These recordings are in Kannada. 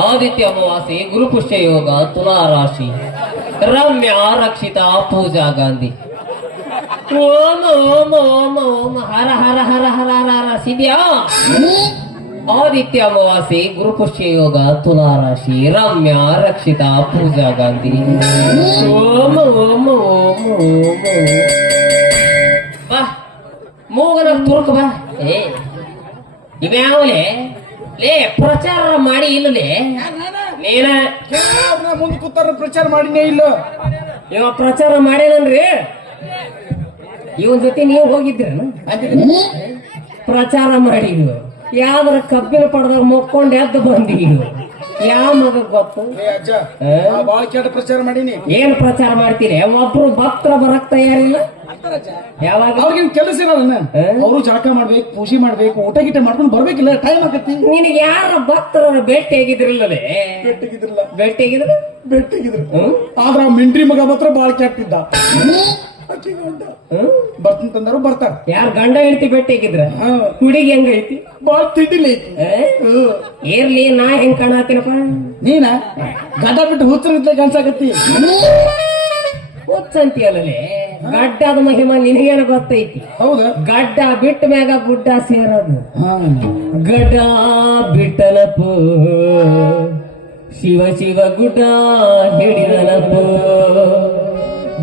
ಆದಿತ್ಯ ಅಮಾವಾಸ್ಯೆ ಗುರುಪುಷ್ಯ ಯೋಗ ತುಲಾ ರಾಶಿ ರಮ್ಯ ರಕ್ಷಿತ ಪೂಜಾ ಗಾಂಧಿ ಓಂ ಓಂ ಓಂ ಓಂ ಹರ ಹರ ಹರ ಹರ ಹರ ಹರ ಸಿದ್ಯಾ ಆದಿತ್ಯ ಅಮಾವಾಸ್ಯೆ ಗುರುಪುಷ್ಯ ಯೋಗ ತುಲಾ ರಾಶಿ ರಮ್ಯ ರಕ್ಷಿತ ಪೂಜಾ ಗಾಂಧಿ ಓಂ ಓಂ ಓಂ ಓಂ ಬಾ ಮೂಗನ ತುರ್ಕ ಬಾ ಇವ್ಯಾವಲೇ ಲೇ ಪ್ರಚಾರ ಮಾಡಿ ಇಲ್ಲಲೇ ನೀನ ಮುಂದೆ ಕೂತಾರ ಪ್ರಚಾರ ಮಾಡಿನೇ ಇಲ್ಲ ಇವ ಪ್ರಚಾರ ಮಾಡೇನನ್ರಿ ಇವನ್ ಜೊತೆ ನೀವು ಹೋಗಿದ್ರೇನು ಪ್ರಚಾರ ಮಾಡಿ ಯಾವ್ದ್ರ ಕಬ್ಬಿನ ಪಡೆದಾಗ ಮುಕ್ಕೊಂಡು ಎದ್ದು ಬಂದಿ ಯಾವ ಮಗ ಗೊತ್ತು ಬಾಳ ಕೆಟ್ಟ ಪ್ರಚಾರ ಮಾಡೀನಿ. ಏನ್ ಪ್ರಚಾರ ಮಾಡ್ತೀರಿ? ಒಬ್ರು ಭಕ್ತರ ಬರಕ್ ತಯಾರಿಲ್ಲ. ಯಾವಾಗ ಅವ್ರಿಗೇನ್ ಕೆಲಸ ಇರಲ್ಲ, ಅವರು ಜಳಕ ಮಾಡ್ಬೇಕು, ಪೂಜೆ ಮಾಡ್ಬೇಕು, ಊಟ ಗೀಟ ಮಾಡ್ಕೊಂಡು ಬರ್ಬೇಕಿಲ್ಲ, ಟೈಮ್ ಆಗತ್ತಿ. ನಿನಗೆ ಯಾರ ಭಕ್ತರ ಭೇಟಿ ಆಗಿದ್ರಿಲ್ಲೇ? ಭೇಟಿಗಿದ್ರು ಆದ್ರ ಮಿಂಡ್ರಿ ಮಗ ಮಾತ್ರ ಬಾಳ ಕೆಟ್ಟಿದ್ದ. ಬರ್ತಂತಂದ್ರು ಬರ್ತಾರ. ಯಾರ ಗಂಡ ಹೆಂಡತಿ ಭೇಟಿ ಆಗಿದ್ರ? ಹುಡುಗಿ ಹೆಂಗ ಐತಿ? ಬಾಳ ತಿಂಡಿಲಿ ಇರ್ಲಿ, ನಾ ಹೆಂಗ್ ಕಾಣತೀನಪ್ಪ? ನೀನ ಗಡ್ಡ ಬಿಟ್ಟು ಹುಚ್ಚರಿದ್ದಾಗ ಅನ್ಸಾಕತ್ತಿ. ಹುಚ್ಚಂತೀಯಲ್ಲೇ, ಗಡ್ಡದ ಮಹಿಮಾ ನಿನಗೇನು ಗೊತ್ತೈತಿ? ಹೌದಾ? ಗಡ್ಡ ಬಿಟ್ಟ ಮ್ಯಾಗ ಗುಡ್ಡ ಸೇರೋದು. ಗಡ್ಡ ಬಿಟ್ಟನಪ್ಪು ಶಿವ ಶಿವ ಗುಡ್ಡ ಹಿಡಿದನಪ್ಪು.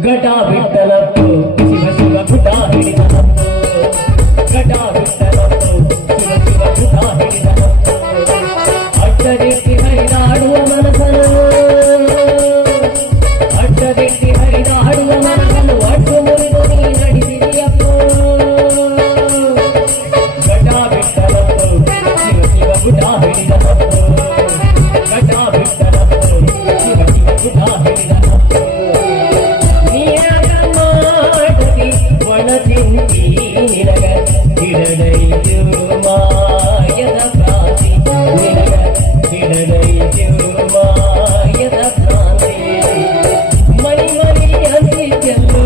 ಗಡ್ಡ ಬಿಟ್ಟನಪ್ಪು ಶಿವ ಶಿವ ಗುಡ್ಡ ಹಿಡಿದನಪ್ಪು. ಗಡ್ಡ ಬಿಟ್ಟನಪ್ಪು ಶಿವ ಶಿವ ಗುಡ್ಡ ಹಿಡಿದನಪ್ಪು. ಅಡ್ಡದಿಟ್ಟಿ ಹರಿದಾಡುವ ಮನಸ್ಸನು, ಅಡ್ಡದಿಟ್ಟಿ ಹರಿದಾಡುವ ಮನಸ್ಸನ್ನು ಒಟ್ಟು ಮುರಿದು ನೀ ನಡೆಸಿದೆಯಪ್ಪು. ಗಡ್ಡ ಬಿಟ್ಟನಪ್ಪು ಶಿವ ಶಿವ ಗುಡ್ಡ ಹಿಡಿದನಪ್ಪು. ಗಡ್ಡ ಬಿಟ್ಟನಪ್ಪು ಶಿವ ಶಿವ ಗುಡ್ಡ ಹಿಡಿದನಪ್ಪು. ನೀರಾಗ ಮಾಡದಿ ಒಣದಿಂದಿ ನಿನಗ ಹಿಡದೈದು ಮಾಯದ ಪ್ರಾಂತಿ. ನಿನಗ ಹಿಡದೈದು ಮಾಯದ ಪ್ರಾಂತಿ. ಮನಿ ಮನಿ ಅಂತಿದ್ದೆಲ್ಲೋ,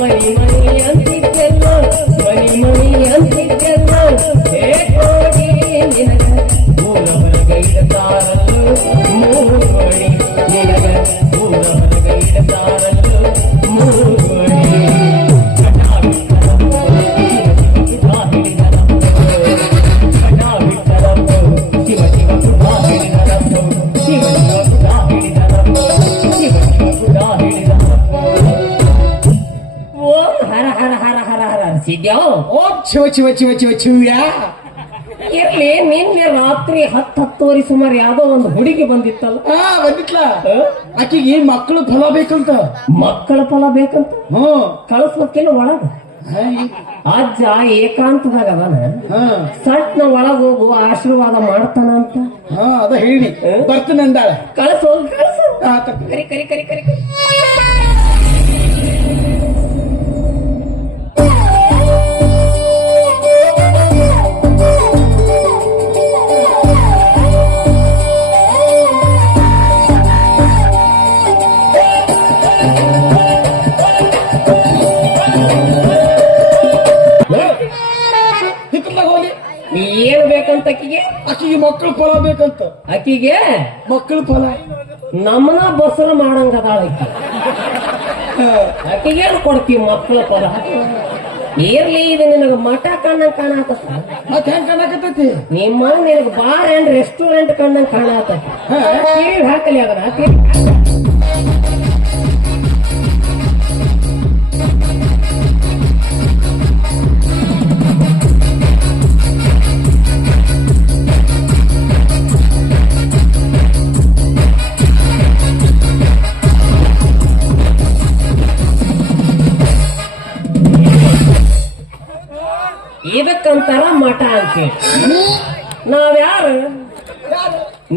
ಮನಿ ಮನಿ ಅಂತಿದ್ದೆಲ್ಲೋ, ಮನಿ ಮನಿ ಅಂತಿದ್ದೆಲ್ಲೋ. ಹೇಗೋಡಿ ನಿನಗ ಊರ ಹೊರಗೈಡತಾರಲ್ಲೋ ಮೂಗೋಡಿ. ನಿನಗ ಊರ ಹೊರಗೈಡತಾರಲ್ಲೋ ಮೂಗೋಡಿ. ಓಂ ಶಿವ ಶಿವ ಶಿವ ಶಿವ ಶಿವ್ಯ. ಇರ್ಲಿ, ನಿನ್ನೆ ರಾತ್ರಿ 10-10 ಸುಮಾರು ಯಾವ್ದೋ ಒಂದು ಹುಡುಗಿ ಬಂದಿತ್ತಲ್ಲ? ಬಂದಿತ್ಲ. ಆಕಿಗೆ ಮಕ್ಕಳು ಫಲ ಬೇಕಂತ. ಮಕ್ಕಳ ಫಲ ಬೇಕಂತ ಕಳಿಸ್ಬೇಕಿಲ್ಲ ಒಳಗ. ಅಜ್ಜ ಏಕಾಂತದಾಗ ಅವನ ಸಟ್ನ ಒಳಗ ಹೋಗು, ಆಶೀರ್ವಾದ ಮಾಡ್ತಾನಂತ. ಅದ ಹೇಳಿ ಬರ್ತೀನಿ ಅಂದಾಳೆ. ಕಳಿಸ್ ಹೋಗಿ, ಕಳಿಸು. ಕರಿ ಕರಿ ಕರಿ ಕರಿ ಕರಿ. ಏನ್ ಬೇಕಂತ ಅಕ್ಕಿಗೆ? ಆಕಿಗೆ ಮಕ್ಕಳು ಫಲ ಬೇಕಂತ. ಅಕ್ಕಿಗೆ ಮಕ್ಕಳು ಫಲ ನಮ್ಮನ ಬಸರ ಮಾಡಂಗದಾಳ ಅಕ್ಕಿ. ಅಕ್ಕಿಗೇನು ಕೊಡ್ತೀವಿ ಮಕ್ಕಳ ಫಲ? ಇರ್ಲಿ, ಇದು ನಿನಗ ಮಠ ಕಣ್ಣಂಗ್ ಕಾಣಾಕತ್ತ. ಮತ್ ಹೆಂಗ್ ಕಾಣಕತ್ತೈತಿ? ನಿಮ್ಮ ನಿನಗ ಬಾರ್ ಅಂಡ್ ರೆಸ್ಟೋರೆಂಟ್ ಕಣ್ಣಂಗ್ ಕಾಣಾಕತ್ತ. ಹಾಕಲಿ ಅದನ್ನ. ಇದಕ್ಕಂತಾರ ಮಠ ಅಂತೇಳಿ. ನಾವ್ಯಾರು?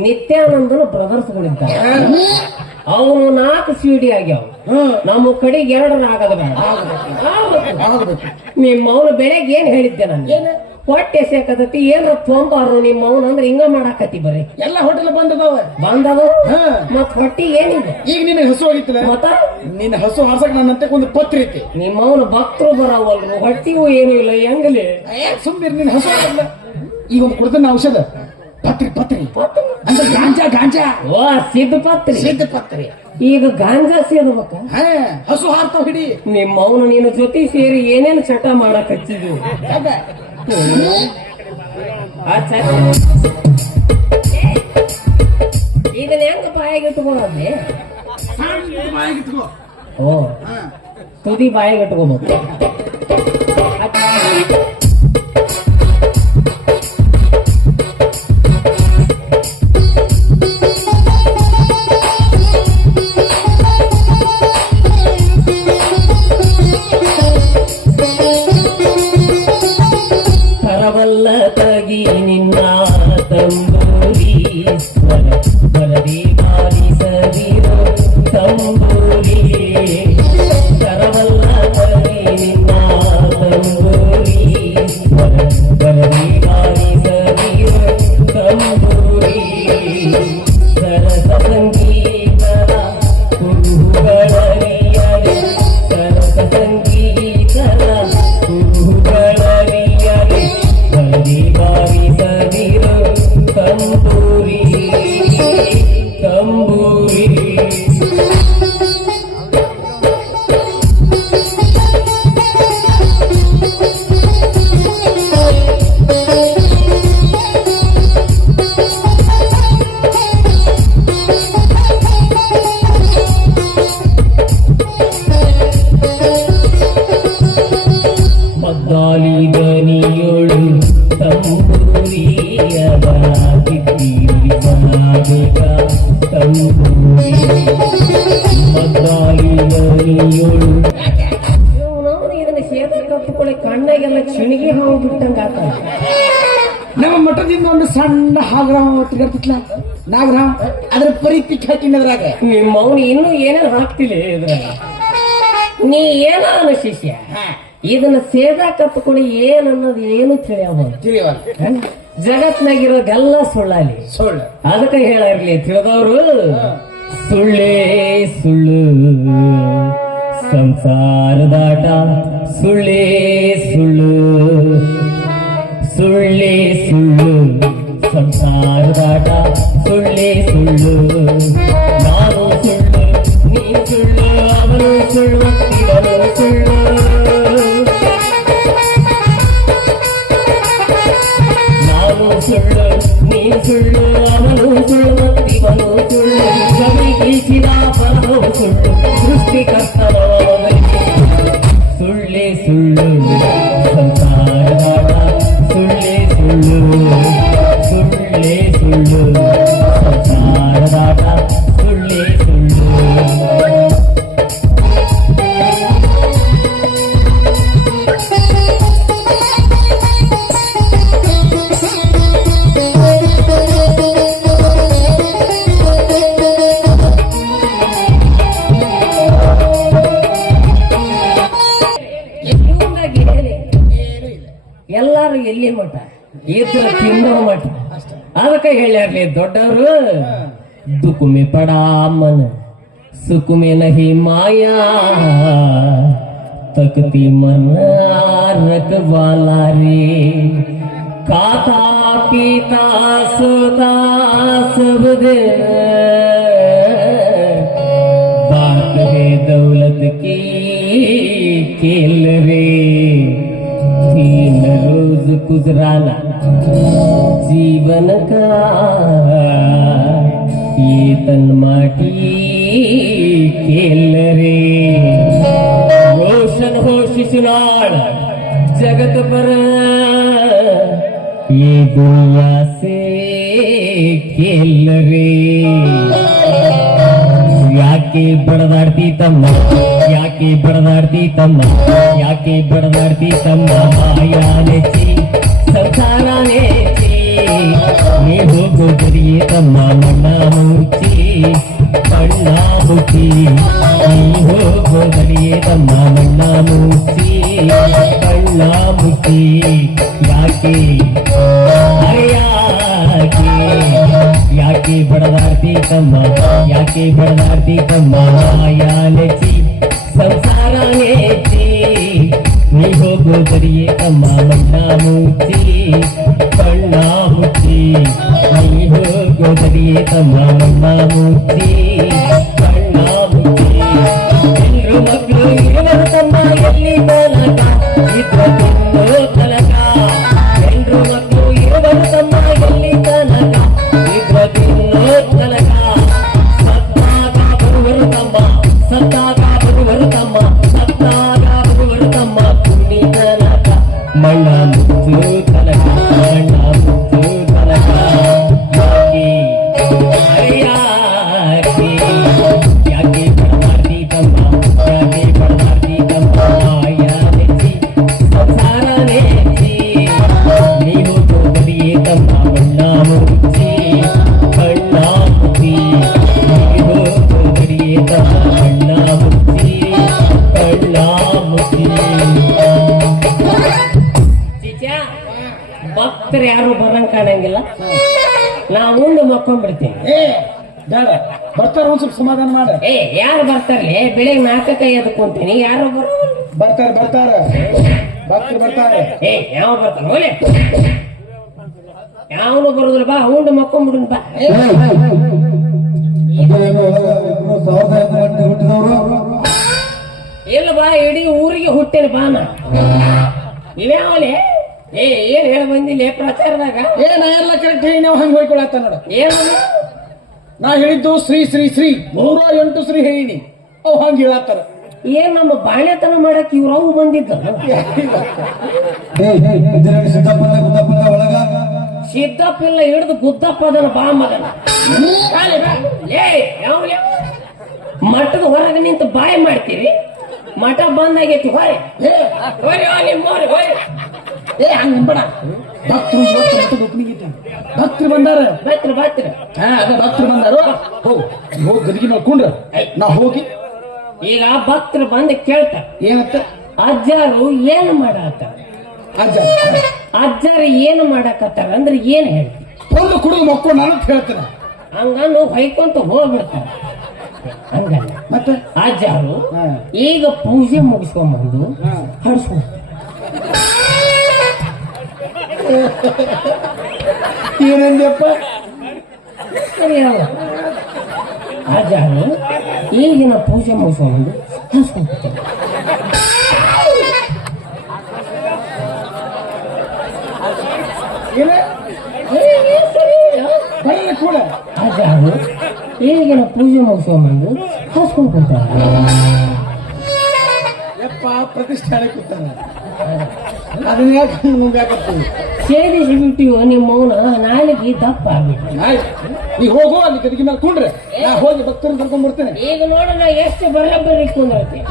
ನಿತ್ಯಾನಂದನ ಬ್ರದರ್ಸ್ಗಳಿದ್ದಾರೆ. ಅವನು 4 CD ಆಗ್ಯಾವ. ನಮ್ಮ ಕಡೆಗೆ 2 ಆಗದ ಬೇಡ. ನಿಮ್ಮ ಮೌನ ಬೆಳಗ್ಗೆ ಏನ್ ಹೇಳಿದ್ದೆ ನಾನು? ಹೊಟ್ಟೆ ಸೇಕತತಿ, ಏನ್ರ ತೊಂಬಾರು ನಿಮ್ಮ ಮೌನ ಅಂದ್ರೆ ಹಿಂಗ ಮಾಡಾಕತಿ. ಬರೀ ಎಲ್ಲ ಹೋಟೆಲ್ ಬಂದವ ಮತ್ ಹೊಟ್ಟಿಗೆ ಏನಿದೆ? ಈಗ ನಿನ್ನ ಹಸು ಆಗಿತ್ತಲ್ಲ, ಮತ್ತ ನಿನ್ನ ಹಸು ಹಾಸಕ್ ನನ್ನಂತೆ ಒಂದು ಪತ್ರ ಐತಿ. ನಿಮ್ಮ ಮೌನ ಭಕ್ತರು ಬರವಲ್ರು, ಹೊಟ್ಟಿಗೂ ಏನು ಇಲ್ಲ. ಹೆಂಗಲಿ ಸುಮ್ಮನೆ ನಿನ್ನ ಹಸು ಆಗಲ್ಲ. ಈಗ ಒಂದು ಕೊಡ್ತೇನೆ ಔಷಧ, ಪತ್ರಿ ಪತ್ರಿ ಅಂದ್ರೆ ಗಾಂಜಾ ಗಾಂಜಾ ಓ ಸಿದ್ಧಪತ್ರಿ ಸಿದ್ಧ ಪತ್ರಿ. ಈಗ ಗಾಂಜಾ ಸೇರ್ಬೇಕ ಹಾ ಹಸು ಹಾರ್ತಾವ್ ಹಿಡಿ. ನಿಮ್ಮ ಅವನು ನಿನ್ನ ಜೊತೆ ಸೇರಿ ಏನೇನು ಚಟ ಮಾಡಕ್ ಹಚ್ಚಿದ್ವಿ ಯಾಕ? ಇದನ್ನ ಹೆಂಗ ಬಾಯಿಗೆ ಇಟ್ಕೊಳ್ಳೋದ್ಲಿ? ಸಣ್ಣ ಬಾಯಿಗೆ ಇಟ್ಕೋ. ಓ ಹಾ. ತುದಿ ಬಾಯಿಗೆ ಇಟ್ಕೋಬೇಕು. ಕರವಲ್ಲ ತಗಿ ನಿನ್ನ ತಂಬೂರಿ ಸ್ವರ ಬರದಿ ಬಾರಿಸದಿರೋ ತಂಬೂರಿ. ಕರವಲ್ಲ ತಗಿ ನಿನ್ನ ತಂಬೂರಿ ಸ್ವರ ಬರದಿ ಬಾರಿಸದಿರೋ ತಂಬೂರಿ. ಸರಸ ಸಂಗೀತರ ಕುರುಹುಗಳರಿಯರೆ ಸರಸ ಸಂಗೀತರ ಕುರುಹುಗಳರಿಯರೆ ಬರದಿ ಬಾರಿಸದಿರೋ ತಂಬೂರಿ ತಂಬೂರಿ. ಮದ್ದಾಲಿ ದನಿಯೋಳು ತಂಬೂರಿಯದ ಕಿತ್ತಿರಿಸಬೇಕ ತಂಬೂರಿ. ಮದ್ದಾಲಿ ದನಿಯೋಳು ನಾವು ಇದನ್ನ ಸೇತ ಕಪ್ಪಿಕೊಳ್ಳಿ ಕಣ್ಣಾಗೆಲ್ಲ ಚಿಣಿಗೆ ಹಾವು ಬಿಟ್ಟಂಗ ಆತ. ನಮ್ಮ ಮಠದಿಂದ ಒಂದು ಸಣ್ಣ ಹಾಗ್ರಾಮ ತಿರ್ಗಾಡ್ತಿತ್ಲ ನಾಗರಾಮ್ ಅದ್ರ ಪರಿತಿಕ್ ಹಾಕಿನದ್ರಾಗ ನಿಮ್ಮ ಅವನು ಇನ್ನೂ ಏನೇನು ಹಾಕ್ತಿಲ್ಲ ಇದ್ರಾಗ. ನೀ ಏನ ಅನ್ನ ಶಿಷ್ಯ ಇದನ್ನ ಸೇದಾ ಕಪ್ಪಿಕೊಳ್ಳಿ ಏನ್ ಅನ್ನೋದು ಏನು ತಿಳಿಯಬಹುದು. ತಿಳಿಯವಲ್ಲ. ಜಗತ್ನಾಗಿರೋದೆಲ್ಲ ಸುಳ್ಳಾಲಿ ಸುಳ್ಳು. ಅದಕ್ಕೆ ಹೇಳಿರ್ಲಿ ತಿಳಿದವರು ಸುಳ್ಳೇ ಸುಳ್ಳು ಸಂಸಾರದಾಟ ಸುಳ್ಳೇ ಸುಳ್ಳು ಸುಳ್ಳೇ ಸುಳ್ಳು ಸಂಸಾರದಾಟ ಸುಳ್ಳೇ ಸುಳ್ಳು. ನಾನು ಸುಳ್ಳು ನೀ ಸುಳ್ಳು ಅವನು ಸುಳ್ಳು ಇವನು ಸುಳ್ಳು. ನಾನು ಸುಳ್ಳು ನೀ ಸುಳ್ಳು ಅವನು ಸುಳ್ಳು ಮತ್ತಿವನು ಸುಳ್ಳು. ಗಮನಿಸಿದ ಫಲವು ಸುಳ್ಳು ಸೃಷ್ಟಿಕರ್ತನ ಸುಳ್ಳೇ ಸುಳ್ಳು ಸಂಸಾರದಾಟ ಸುಳ್ಳೇ ಸುಳ್ಳು ಸುಳ್ಳೇ ಸುಳ್ಳು ಸಂಸಾರದಾಟ ಸುಳ್ಳೇ ಸುಳ್ಳು. ಎಲ್ಲಾರು ಎಲ್ಲಿ ಮಠ ಇದ್ರ ತಿನ್ನೋ ಮಠ. ಅದಕ್ಕೆ ಹೇಳ್ಯಾರ್ಲಿ ದೊಡ್ಡವರು ದುಕುಮೆ ಪಡಾಮನ ಸುಕುಮೆ ನಹಿ ಮಾಯಾ ತಕತಿ ಮನ ರಖವಾಲಾ ರೇ. खाता पीता सोता सब दिन बात है दौलत की खेल रे. तीन रोज गुजराना जीवन का ये तन माटी खेल रे. रोशन हो शिशुनाल जगत पर ये दुनिया से खेल रे. ಯಾಕೆ ಬಡದಾಡ್ತಿ ತಮ್ಮ ಯಾಕೆ ಬಡದಾಡ್ತಿ ತಮ್ಮ ಯಾಕೆ ಬಡದಾಡ್ತಿ ತಮ್ಮ ಮಾಯಾನೆಚ್ಚಿ ಸಂಸಾರನೆಚ್ಚಿ ನೀ ಹೋಗೋ ಬರಿಯೇ ತಮ್ಮ ಮಣ್ಣ ಮುಚ್ಚಿ ಬಣ್ಣ ಮುಚ್ಚಿ ನೀ ಹೋಗೋ ಬರಿಯೇ ತಮ್ಮ ಮಣ್ಣ ಮುಚ್ಚಿ ಬಣ್ಣ ಮುಚ್ಚಿ ಯಾಕೆ ಯಾಕೆ ಯಾಕೆ ಬಡದಾಡ್ತಿ ತಮ್ಮ ಯಾಕೆ ಬಡದಾಡ್ತಿ ತಮ್ಮ ಮಾಯಾನೆಚ್ಚಿ ಸಂಸಾರನೆಚ್ಚಿ ನೀ ನೀ ಹೋಗೋದರಿಯೇ ತಮ್ಮ ಮಣ್ಣ ಮುಚ್ಚಿ ಕಣ್ಣ ಮುಚ್ಚಿ ನೀ ಹೋಗೋದರಿಯೇ ತಮ್ಮ ಮಣ್ಣ ಮುಚ್ಚಿ ಕಣ್ಣ ಮುಚ್ಚಿ ಹೆಣ್ಣು ಮಕ್ಕಳು ಇರುವರು ತಮ್ಮ ಎಲ್ಲಿ ತನಕ ಇದ್ರ ತಿನ್ನೋ ತನಕ ಹೆಣ್ಣು ಮಕ್ಕಳು ಇರುವರು ತಮ್ಮ ಎಲ್ಲಿ ತನಕ ಇದ್ರ ತಿನ್ನೋ ತನಕ ಸತ್ತಾಗ ಬರುವರು ತಮ್ಮ ಸತ್ತಾಗ ಬರುವರು ತಮ್ಮ ಸತ್ತಾಗ ಬರುವರು ತಮ್ಮ ಕುಣಿ ತನಕ ಮಣ್ಣ ಮುಚ್ಚು ತನಕ ಮಣ್ಣ ಮುಚ್ಚು ತನಕ ಯಾಕೆ ಯಾಕೆ ಪಡಮಾರ್ತಿ ತಮ್ಮ ಯಾಕೆ ಪಡಮಾರ್ತಿ ತಮ್ಮ ಮಾಯ ನೆಚ್ಚಿ ಸಂಸಾರ ನೆಚ್ಚಿ ನೀನು ತೋಬಡಿಯೇ ತಮ್ಮ ಮಣ್ಣ ಮುಚ್ಚಿ ಕಣ್ಣ ಮುಚ್ಚಿ ನೀನು ತೋಬಡಿಯೇ ತಮ್ಮ ಮಣ್ಣ ಮುಚ್ಚಿ ಕಣ್ಣ ಮುಚ್ಚಿ ಚಿಚಾ ಭಕ್ತರು ಯಾರು ಬರಂಗ್ ಕಾಣಂಗಿಲ್ಲ ನಾ ಉಂಡು ಮಕ್ಕೊಂಡ್ಬಿಡ್ತೀನಿ ಏ ಬೇಡ ಬರ್ತಾರ ಒಂದ್ ಸ್ವಲ್ಪ ಸಮಾಧಾನ ಮಾಡ ಏ ಯಾರು ಬರ್ತಾರಲ್ಲ ಬೆಳಿಗ್ಗೆ 4 ಎದ್ಕೊಂತೀನಿ ಯಾರು ಬರ್ತಾರ ಬರ್ತಾರ ಭಕ್ತರು ಬರ್ತಾರೆ ಏ ಯಾವ ಬರ್ತಾನ ಹೋಲೆ ಯಾವನು ಬರುದಿಲ್ಲ ಬಾ ಉಂಡು ಮಕ್ಕೊಂಡ್ಬಿಡುನ್ ಬಾ ಇಲ್ಲ ಬಾ ಇಡೀ ಊರಿಗೆ ಹುಟ್ಟೇನೆ ಬಾ ನಾ ನೀವ್ಯಾವಲೆ ಏ ಏನ್ ಹೇಳ ಬಂದಿಲ್ಲ ಪ್ರಚಾರದಾಗ ಏ ನಾ ಎಲ್ಲ ಕರೆಕ್ಟ್ ಹೇಳಿ ನಾವು ಹಂಗ ಹೋಯ್ಕೊಳತ್ತ ನೋಡ ಏನು ನಾ ಹೇಳಿದ್ದು ಶ್ರೀ ಶ್ರೀ ಶ್ರೀ 108 ಶ್ರೀ ಹೇಳಿನಿ ಅವ್ ಹಂಗ ಹೇಳತ್ತಾರ ಏನ್ ನಮ್ಮ ಬಾಳೆತನ ಮಾಡಕ್ ಇವ್ರವು ಬಂದಿದ್ದ ಸಿದ್ದಪ್ಪಿಲ್ಲ ಹಿಡಿದು ಗುದ್ದಪ್ಪ ಅದನ್ನ ಬಾ ಮಗನ ಲೇ ಯಾವ್ಲೆ ಮಠದ ಹೊರಗೆ ನಿಂತು ಬಾಯಿ ಮಾಡ್ತೀವಿ ಮಠ ಬಂದಾಗೈತಿ ಹೊರೆ ಏ ಹಂಗ ನಿಂಬಡ ಭಕ್ತರು ಇವತ್ತು ಮಠದ ಒಪ್ಪನಿಗೆ ಭಕ್ತರು ಬಂದಾರ ಬರ್ತೀರ ಬರ್ತೀರ ಹಾ ಅದೇ ಭಕ್ತರು ಬಂದಾರು ಹೋಗಿ ಗದಿಗೆ ಮಾಡ್ಕೊಂಡ್ರ ನಾ ಹೋಗಿ ಈಗ ಭಕ್ತರು ಬಂದು ಕೇಳ್ತಾರ ಏನತ್ತ ಅಜ್ಜಾರು ಏನು ಮಾಡಾತಾರ ಅಜ್ಜ ಅಜ್ಜಾರು ಏನು ಮಾಡಾಕತ್ತಾರ ಅಂದ್ರೆ ಏನ್ ಹೇಳ್ತಿ ಒಂದು ಕುಡಿದು ಮಕ್ಕಳು ನಾನು ಹೇಳ್ತೇನೆ ಹಂಗನ್ನು ಹೊಯ್ಕೊಂತ ಹೋಗ್ಬಿಡ್ತಾರ ಹಂಗಲ್ಲ ಮತ್ತೆ ಅಜ್ಜಾರು ಈಗ ಪೂಜೆ ಮುಗಿಸ್ಕೊಂಡ್ಬಂದು ಹಡ್ಸ್ಕೊಂಡ್ ಏನಂದ್ಯಪ್ಪ ಸರಿ ಅಜ್ಜಾರು ಈಗಿನ ಪೂಜೆ ಮುಗಿಸ್ಕೊಂಡ್ಬಂದು ಹಡ್ಸ್ಕೊಂಡ್ಬಿಡ್ತಾರೆ ಕೂಡ ಅಜ್ಜಾರು ಈಗಿನ ಪೂಜೆ ಮುಗಿಸ್ಕೊಂಡ್ಬಂದು ಹಡ್ಸ್ಕೊಂಡ್ಬಿಡ್ತಾರೆ ಯಪ್ಪ ಪ್ರತಿಷ್ಠಾನ ಕೂತಾನ ಅದನ್ನ ಯಾಕೆ ಮುಂಗಾಕತ್ತೀವಿ ಸೇರಿಸಿ ಬಿಟ್ಟಿವ ನಿಮ್ಮ ಮೌನ ನಾಲಿಗೆ ದಪ್ಪ ಆಗ್ಬಿಟ್ಟು ಆಯ್ತು ನೀ ಹೋಗು ಅಲ್ಲಿ ಗದಿಗೆ ಮೇಲೆ ಕುಂಡ್ರೆ ನಾ ಹೋಗಿ ಭಕ್ತರನ್ನ ಕರ್ಕೊಂಡ್ ಬರ್ತೇನೆ ಈಗ ನೋಡ ನಾ ಎಷ್ಟು ಬರಬ್ಬರಿ ಕುಂದಿರ್ತೀನಿ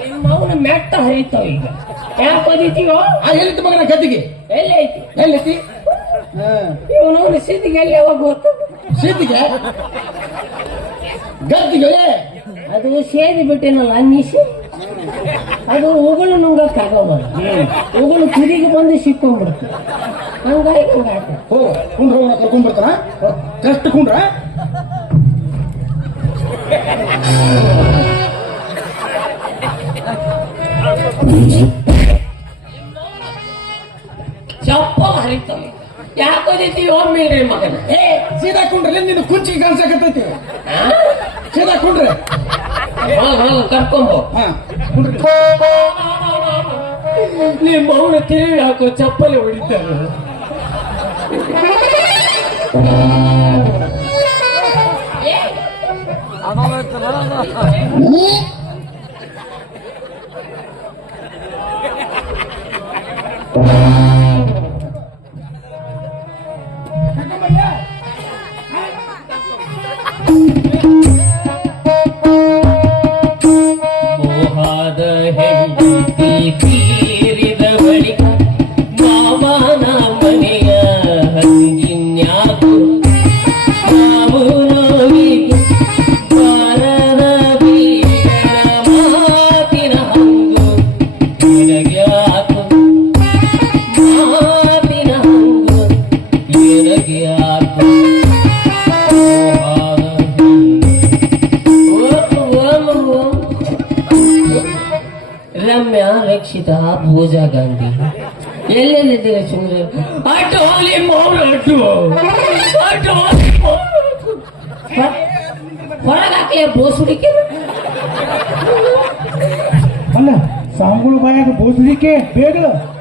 ನಿಮ್ಮ ಮೌನ ಮೆಟ್ಟ ಹರಿತಾವ ಈಗ ಯಾಕೆ ಬದಿತೀವೋ ಎಲ್ಲಿತ್ತು ಮಗನ ಗದ್ದಿಗೆ ಎಲ್ಲಿ ಐತಿ ಎಲ್ಲೈತಿ ಇವನು ಸಿದ್ಧಿಗೆ ಎಲ್ಲಿ ಯಾವಾಗ ಗೊತ್ತು ಸಿದ್ದಿಗೆ ಗದ್ದಿಗೆ ಅದು ಸೇದಿ ಬಿಟ್ಟೇನಲ್ಲ ಅನ್ನಿಸಿ ಅದು ಉಗುಳು ನುಂಗಕ್ಕಾಗಲ್ಲ ಉಗುಳು ತುದಿಗೆ ಬಂದು ಸಿಕ್ಕೊಂಡ್ಬಿಡುತ್ತೆ ಹಂಗಾಗಿ ಹಂಗಾಟ ಹೋಗ ಕುಂಡ್ರ ಹೋಗೋಣ ಕರ್ಕೊಂಡ್ ಬರ್ತಾನ ಕರೆಕ್ಟ್ ಕುಂಡ್ರ ಚಪ್ಪಲ್ ಹರಿತಾವೆ ಯಾಕೋ ಜೊತೆ ಒಮ್ಮಿಲ್ರಿ ಮಗನ ಏ ಸೀದಾ ಕುಂಡ್ರೆ ನಿನ್ನ ಕುಂಚಿಗೆ ಕಾಣಿಸಕತ್ತೈತಿ ಸೀದಾ ಕುಂಡ್ರೆ ಕರ್ಕೊಂಬ ಹಾ ಕುಂಡ್ರಿ ನಿಮ್ಮ ಅವನ ತಿರುವಿ ಹಾಕೋ ಚಪ್ಪಲಿ ಹೊಡಿತಾರೆ ಮೋಹಾದ ಹೆಂಡತಿ ತೀರಿದ ಬಳಿಕ ಮಾಮನ ಮನೆಯ ಹಂಗಿನ್ಯಾಕು ನಾವು ನೋವಿಗೆ ಬಾರದ ಬೀಗರ ಮಾತಿನ ಹಂಗು ನಿನಗ್ಯಾಕು ರಮ್ಯಾ ರಕ್ಷಿತಾ ಪೂಜಾ ಗಾಂಧಿ ಎಲ್ಲೆಲ್ಲಿದ್ದೀರಿ ಸುಂದರ ಅಡ್ಡು ಹೋಗ್ಲಿ ಮೌನ ಅಡ್ಡು ಅಡ್ಡು ಹೋಗ್ಲಿ ಮೌನ ಅಡ್ಡು. ಹೊರಗಾಕ್ಲೆ ಬೋಸುಡಿಕೆ ಅಲ್ಲ ಸಾಂಗುಳು ಬಾಯಾಗ ಬೋಸಲಿಕ್ಕೆ ಬೇಗ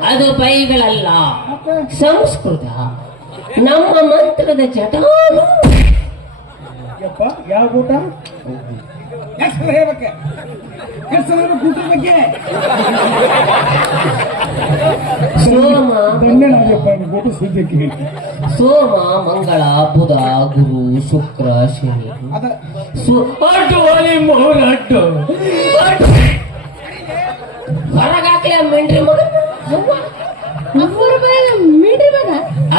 ಅದು ಬೈಗಳಲ್ಲ ಸಂಸ್ಕೃತ ನಮ್ಮ ಮಂತ್ರದ ಜಟ ಯಪ್ಪ ಯಾವ ಊಟ ಹೇಳ್ಬೇಕೆ ಕೂಟ ಬಗ್ಗೆ ಸೋಮ ಊಟ ಸುದ್ದಿಕ್ಕೆ ಸೋಮ ಮಂಗಳ ಬುಧ ಗುರು ಶುಕ್ರ ಶನಿ ಅದ ಅಡ್ಡು ಹೋಲಿ ಮೌನ ಅಡ್ಡು ಹೊರಗಾಕ್ಲೆ ಮೆಂಡ್ರಿ ಮಗ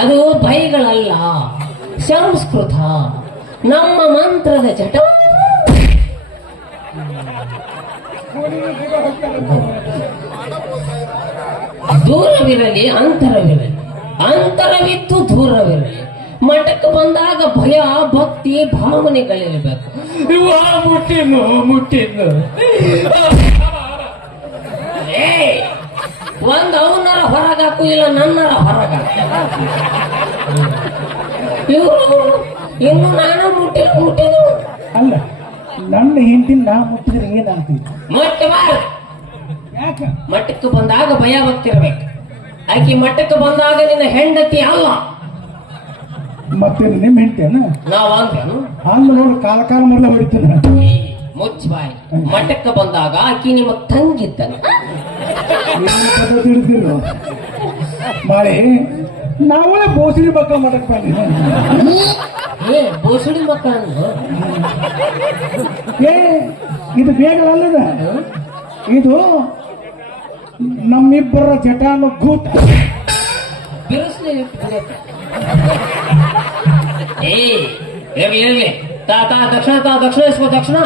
ಅದು ಬೈಗಳಲ್ಲ ಸಂಸ್ಕೃತ ನಮ್ಮ ಮಂತ್ರದ ಜಟ ದೂರವಿರಲಿ ಅಂತರವಿರಲಿ ಅಂತರವಿತ್ತು ದೂರವಿರಲಿ ಮಠಕ್ಕೆ ಬಂದಾಗ ಭಯ ಭಕ್ತಿ ಭಾವನೆಗಳಿರಬೇಕು ಮುಟ್ಟಿನ್ನು ಮುಟ್ಟಿನ್ನು ಒಂದ್ ಅವನರ ಹೊರಗಾಕು ಇಲ್ಲ ನನ್ನರ ಹೊರಗ ಇವರು ಇನ್ನು ನಾನು ಮುಟ್ಟಿದ ಅಲ್ಲ ನನ್ನ ಹೆಂಡತಿನ ನಾ ಮುಟ್ಟಿದ್ರೆ ಏನಾಗ್ತೈತಿ ಮತ್ತೆ ಯಾಕೆ ಮಠಕ್ಕೆ ಬಂದಾಗ ಭಯ ಭಕ್ತಿರ್ಬೇಕು ಆಕಿ ಮಠಕ್ಕೆ ಬಂದಾಗ ನಿನ್ನ ಹೆಂಡತಿ ಅಲ್ಲ ಮತ್ತೆ ನಿಮ್ಮ ಹೆಂಡತಿನ ನಾವ್ ಅಂದ್ರೇನು ಹಂಗ ನೋಡಿ ಕಾಲ ಮೊದಲ ಹೊಡಿತಾನ ಮುಚ್ಚ ಬಾಯಿ ಮಠಕ್ಕೆ ಬಂದಾಗ ಆಕಿ ನಿಮ್ಮ ತಂಗಿದ್ದಲ್ಲ ತಿಳಿದಿರು ಮಾಡಿ ನಾವೇ ಬೋಸಡಿ ಮಕ್ಕಳ ಮಠಕ್ಕೆ ಬಂದಿ ಬೋಸುಡಿ ಮಕ್ಕಳನ್ನು ಏ ಇದು ಬೇಗಲ್ಲದ ಇದು ನಮ್ಮಿಬ್ಬರ ಜಟಾನು ಗೂಟ ಬಿರುಸ್ಲಿ ಇರ್ಲಿ ತಾ ದಕ್ಷಿಣ ಇಸ್ಕೋ ದಕ್ಷಿಣ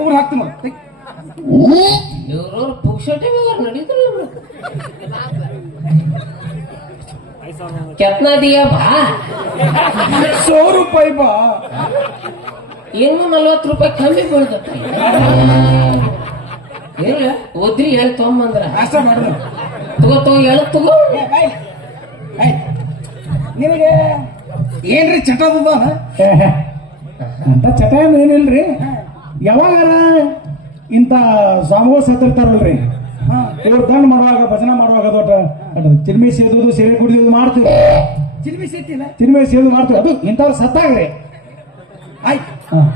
ಊರು ಹಾಕ್ತೀನಿ ಇವ್ರವ್ರ ಪುಕ್ಷಟೆ ವ್ಯವಹಾರ ನಡೀತಾರೆ ಕೆತ್ನಾ ದಿಯಾ ಬಾ ₹100 ಬಾ ಇನ್ನೂ ₹40 ಕಮ್ಮಿ ಬೀಳ್ತೈತಿ ಇಲ್ಲ ಒದ್ರಿ ಹೇಳಿ ತೊಗೊಂಬಂದ್ರ ಆಸ ಮಾಡಿದ್ರು ತಗೋ ಹೇಳ ತಗೋ ನಿನಗೆ ಏನ್ರಿ ಚಟ ಅಂತ ಚಟ ಏನಿಲ್ರಿ ಯಾವಾಗಾರ ಇಂಥ ಸ್ವಾಮಿಗಳು ಸತ್ತಿರ್ತಾರಲ್ರಿ ಇವ್ರು ದಂಡ ಮಾಡುವಾಗ ಭಜನೆ ಮಾಡುವಾಗ ದೊಡ್ಡ ಚಿಲ್ಮಿ ಸೇದುದು ಸೇವೆ ಕುಡಿದು ಮಾಡ್ತೀವಿ ಚಿಲ್ಮಿ ಸೇದು ಮಾಡ್ತೀವಿ ಅದು ಇಂಥವ್ರು ಸತ್ತಾಗ್ರಿ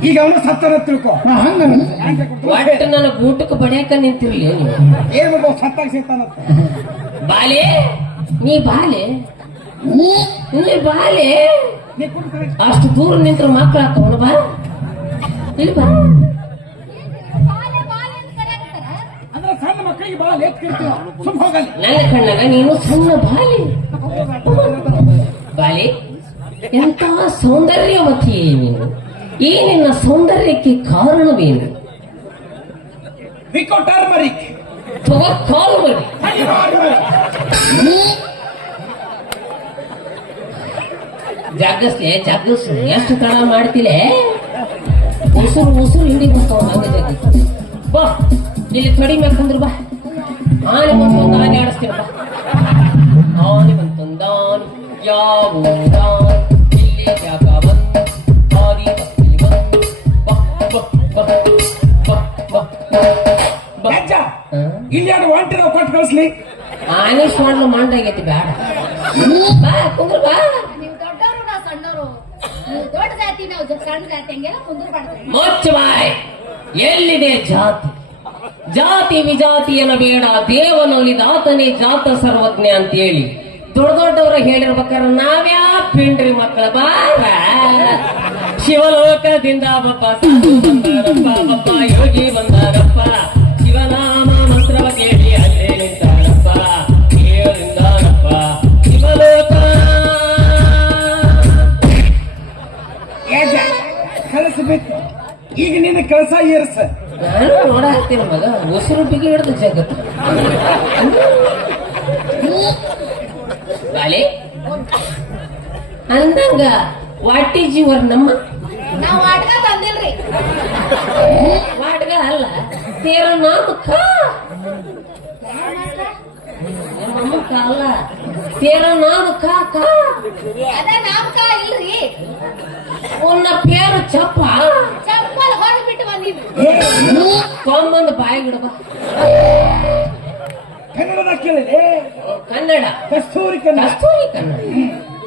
ಈಗ ಅವನು ಸತ್ತಾರ ತಿಳ್ಕೊ ಹಂಗ ಒಟ್ಟು ನನ್ನ ಊಟಕ್ಕೆ ಬಡಿಯಾಕ ನಿಂತಿರ್ಲಿ ಏನು ಸತ್ತಾಗ ಸಿಗ್ತಾನಂತ ಬಾಲೆ ನೀ ಬಾಲೆ ಅಷ್ಟು ದೂರ ನಿಂತ್ರ ಮಕ್ಕಳು ಹಾಕವನು ಬಾ ಇಲ್ಲಿ ಬಾ ಅಂದ್ರೆ ಸಣ್ಣ ಮಕ್ಕಳಿಗೆ ಬಾ ಲೇಟ್ ಸುಮ್ ಹೋಗಲ್ಲ ನನ್ನ ಕಣ್ಣಾಗ ನೀನು ಸಣ್ಣ ಬಾಲಿ ಬಾಲಿ ಎಂತ ಸೌಂದರ್ಯವತಿ ನೀನು ಈ ನಿನ್ನ ಸೌಂದರ್ಯಕ್ಕೆ ಕಾರಣವೇನು ಕಾಲು ಮರಿ ಜಾಗಸ್ಸು ಎಷ್ಟು ತಡ ಮಾಡ್ತಿಲೆ ಉಸುರು ಹಿಡಿ ಬರ್ತಾವ ನಂಗೆ ಜಾಗಸ್ ಬಾ ಇಲ್ಲಿ ಕಡಿಮೆ ಯಾಕಂದ್ರೆ ಬಾ ಆನೆ ಬಂತೊಂದು ಆನೆ ಆಡಿಸ್ತೀರ ಬಾ ಆನೆ ಬಂತೊಂದು ಆನೆ ಯಾವ ಇಲ್ಲಿ ಯಾಕ ಬಂದು ಆದಿ ಭಕ್ತಿ ಬಂದು ಇಲ್ಲಿ ಯಾರು ಒಂಟಿ ನಾವು ಕೊಟ್ಟು ಕಳಿಸ್ಲಿ ಆನೆ ಸ್ವಾಡ್ಲು ಮಾಡಾಗೈತಿ ಬೇಡ ಬಾ ಕುಂದ್ರ ಬಾ ಮುಚ್ಚ ಬಾಯ್ ಎಲ್ಲಿದೆ ಜಾತಿ ಜಾತಿ ವಿಜಾತಿಯನ್ನ ಬೇಡ ದೇವನೊಲಿದಾತನೇ ಜಾತ ಸರ್ವಜ್ಞ ಅಂತ ಹೇಳಿ ದೊಡ್ಡವರ ಹೇಳಿರ್ಬೇಕಾದ್ರೆ ನಾವ್ಯಾ ಪಿಂಡ್ರಿ ಮಕ್ಕಳ ಬಾರ ಶಿವಲೋಕದಿಂದ ಬಪ್ಪ ಬಂದಾರಪ್ಪ ಬಪ್ಪ ಯೋಗಿ ಬಂದಾರಪ್ಪ ಶಿವನಾಮ ಮಂತ್ರವ ಕೇಳಿ ಅಲ್ಲೇ ನಿಂತಾರಪ್ಪ ದೇವರಿಂದಾರಪ್ಪ ಶಿವಲೋಕ ಕಳಿಸ್ಬೇಕು ಈಗ ನಿನ್ನ ಕೆಲಸ ಏರ್ಸ ನಾನು ನೋಡಾಕ್ತೀನಿ ಮಗ ಉಸಿರು ಬಿಗಿ ಹಿಡಿದು ಜಗತ್ತು ಬಾಲಿ ಅಂದಂಗ ವಾಟ್ ಈಸ್ ಯುವರ್ ನಮ್ಮ ನಾವ್ ವಾಟ್ಕ ತಂದಿಲ್ರಿ. ವಾಡ್ಗ ಅಲ್ಲ ತೇರ ನಾಮಕ ನಮ್ಮಕ್ಕ ಅಲ್ಲ ತೇರ ನಾಮಕ ಅದ ನಾಮಕ ಇಲ್ರಿ. ಉನ್ನ ಪೇರು ಚಪ್ಪ ಚಪ್ಪಲ್ ಹೊರಗ್ ಬಿಟ್ಟು ಬಂದಿದ್ರಿ. ತೊಂಬಂದು ಬಾಯಿಗಿಡಬ ಕನ್ನಡದ ಕೇಳಿದೆ ಕನ್ನಡ ಕಸ್ತೂರಿ ಕನ್ನಡ. ಕಸ್ತೂರಿ ಕನ್ನಡ.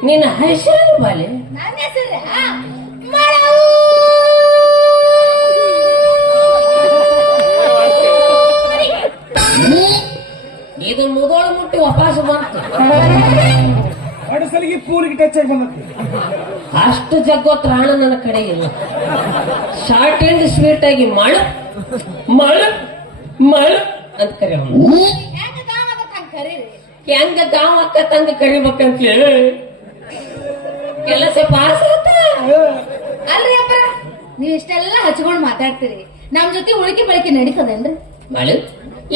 ನಿನ್ನ ಹೆಸರು ಬಾಲೆ ನನ್ನ ಹೆಸರು ಇದು ಮುದೋಳು ಮುಟ್ಟಿ ವಾಪಸ್ ಬಂತು. ಅಡಸಲಿಗೆ ಪೂರಿಗೆ ಟಚ್ ಆಗಿ ಬಂದತ್ತೆ. ಅಷ್ಟು ಜಗ್ಗೊತ್ರಾಣ ನನ್ನ ಕಡೆ ಇಲ್ಲ. ಶಾರ್ಟ್ ಅಂಡ್ ಸ್ವೀಟ್ ಆಗಿ ಮಾಡು ಮಾಡು ಮಾಡು ಅಂತ ಕರೆಯೋಣ. ಹೆಂಗ ಗಾವಾಗತ್ತಂಗ ಕರೀರಿ. ಹೆಂಗ ಗಾಂವ್ ಅಕ್ಕ ತಂಗ ಕರಿಬೇಕಂತಲೇ ಕೆಲಸ ಪಾಸ್ ಆತ. ಅಲ್ರಿ ಅಪ್ಪ, ನೀವ್ ಇಷ್ಟೆಲ್ಲ ಹಚ್ಕೊಂಡ್ ಮಾತಾಡ್ತೀರಿ, ನಮ್ ಜೊತೆ ಉಳಿಕೆ ಬಳಕೆ ನಡೀತದೇನ್ರಿ? ಮಾಡು.